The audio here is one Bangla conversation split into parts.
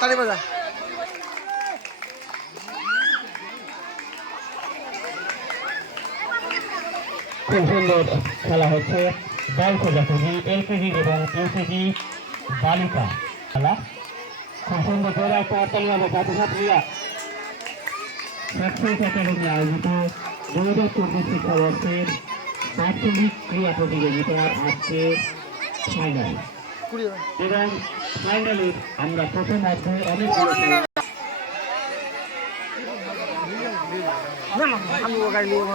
তালি বাজা খুব সুন্দর খেলা হচ্ছে বল খোঁজাখুঁজি এলকেজি এবং ইউকেজি বালিকা খেলা খুব সুন্দর করে একটা অর্তালি হবে ছাত্রছাত্রীরা সাকসেস একাডেমি আয়োজিত 2024 শিক্ষাবর্ষের বাৎসরিক ক্রীড়া প্রতিযোগিতার আজকে ফাইনাল এবং ফাইনালে আমরা প্রথম অধ্যায়ে অনেকগুলো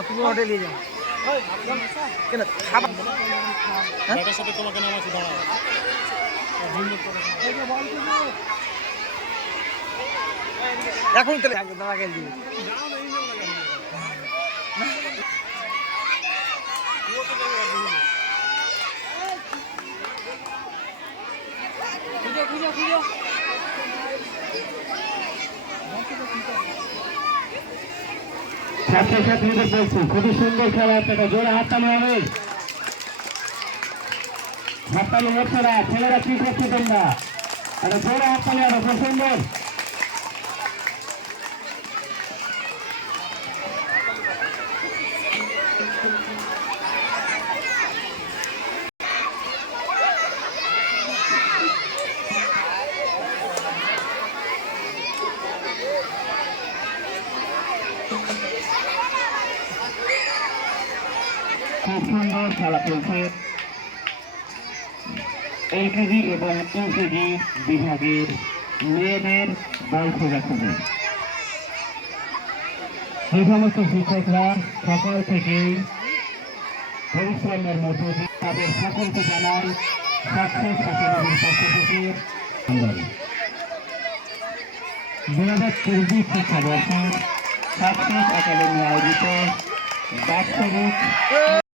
তুমি হোটেল নিয়ে যাও কেন খাবার সাথে তোমাকে নামাচ্ছি এখন তো দাঁড়া গেল দিয়ে ছাত্রছাত্রীদের বলছি খুবই সুন্দর খেলা একটা জোরে হাততালি হবে হাততালি হচ্ছে না ছেলেরা কি করছে তোমরা একটা জোরে হাততালি হবে খুব সুন্দর খুব সুন্দর খেলা চলছে এলকেজি এবং ইউকেজি বিভাগের মেয়েদের বল খোঁজাখুঁজি যে সমস্ত শিক্ষকরা সকাল থেকেই পরিশ্রমের মধ্য দিয়ে তাদের সকলকে জানাই সাকসেস একাডেমির পক্ষ থেকে 2024 শিক্ষাবর্ষের সাকসেস একাডেমি আয়োজিত বাৎসরিক